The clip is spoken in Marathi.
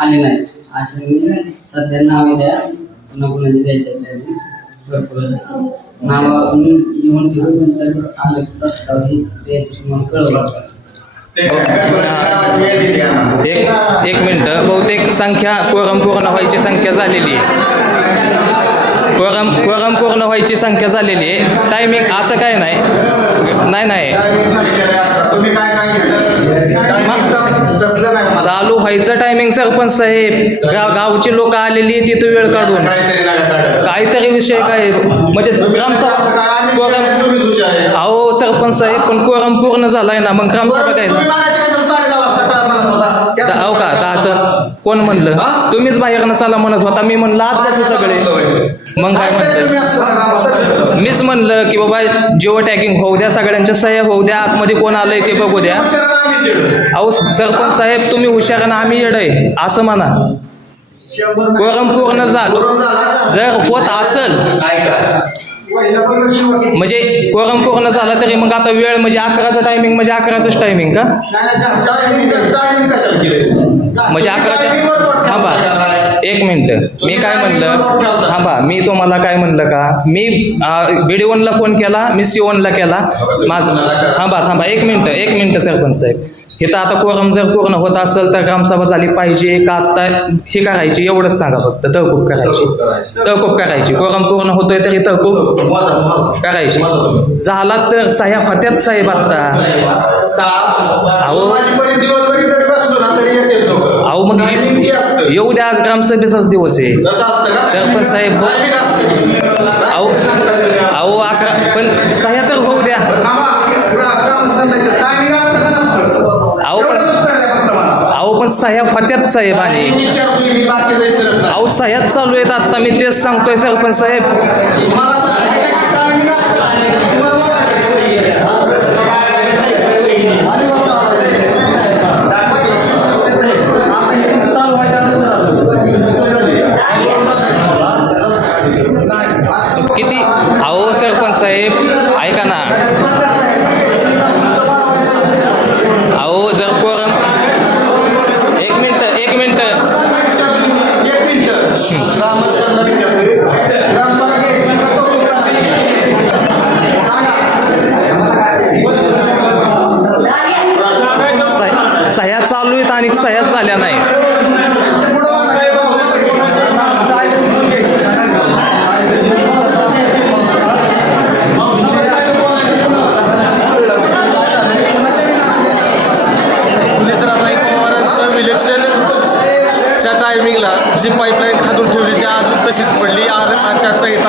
आले नाही असे सध्या नाव द्या पुन्हा कुणाची द्यायचं भरपूर नाव लिहून ठेवून नंतर आले प्रस्ताव ही द्यायची मग कळवलं. एक मिनटं, बहुतेक संख्या कोरम पूर्ण व्हायची संख्या झालेली आहे. कोरम पूर्ण व्हायची संख्या झालेली आहे. टायमिंग असं काय नाही चालू व्हायचं टायमिंग सरपंच साहेब. गावची लोक आलेली तिथं वेळ काढून काहीतरी विषय काय म्हणजे ग्रामसभा अहो सरपंच साहेब पण कोरम पूर्ण झालाय ना मग ग्रामसभा काय अहो का दहाचं कोण म्हणलं? तुम्हीच बाहेरनं चला म्हणत होता. मी म्हणलं आत बसू सगळे. मग काय म्हणलं? मीच म्हणलं की बाबा जिओ टॅगिंग होऊ द्या, सगळ्यांच्या सह्या होऊ द्या, आतमध्ये कोण आलंय ते बघू द्या. अहो सरपंच साहेब तुम्ही हुशार ना आम्ही येड आहे असं म्हणा. कोरम पूर्ण झालं जर होत असल म्हणजे कोरम पूर्ण झाला तरी मग आता वेळ म्हणजे 11चं टायमिंग म्हणजे 11चंच टायमिंग का म्हणजे 11च्या थांबा एक मिनिट. मी काय म्हणलं थांबा, मी तुम्हाला काय म्हणलं का मी BD1ला फोन केला, मी C1ला केला माझं. थांबा एक मिनिट सरपंच साहेब. इथं आता कोरम जर पूर्ण होत असेल तर ग्रामसभा झाली पाहिजे का आता हे करायची एवढंच सांगा फक्त. तहकूब करायची कोरम पूर्ण होतोय तरी तहकूब करायची. झाला तर सह्या होत्यात साहेब आता. अहो मग येऊ द्या, आज ग्रामसभेचाच दिवस आहे सरपंच साहेब. अहो पण सह्या तर होऊ द्या. अहो पण सह्या होत्यात साहेब आणि अहो सह्याच चालू आहेत आता. मी तेच सांगतोय सरपंच साहेब. किती अहो सरपंच साहेब ऐका ना. अहो जर कोरम एक मिनिट सह्या चालू आहेत आणि सह्याच झाल्या नाही. टायमिंगला जी पाईपलाईन खालून ठेवली ती अजून तशीच पडली. आचारसंहिता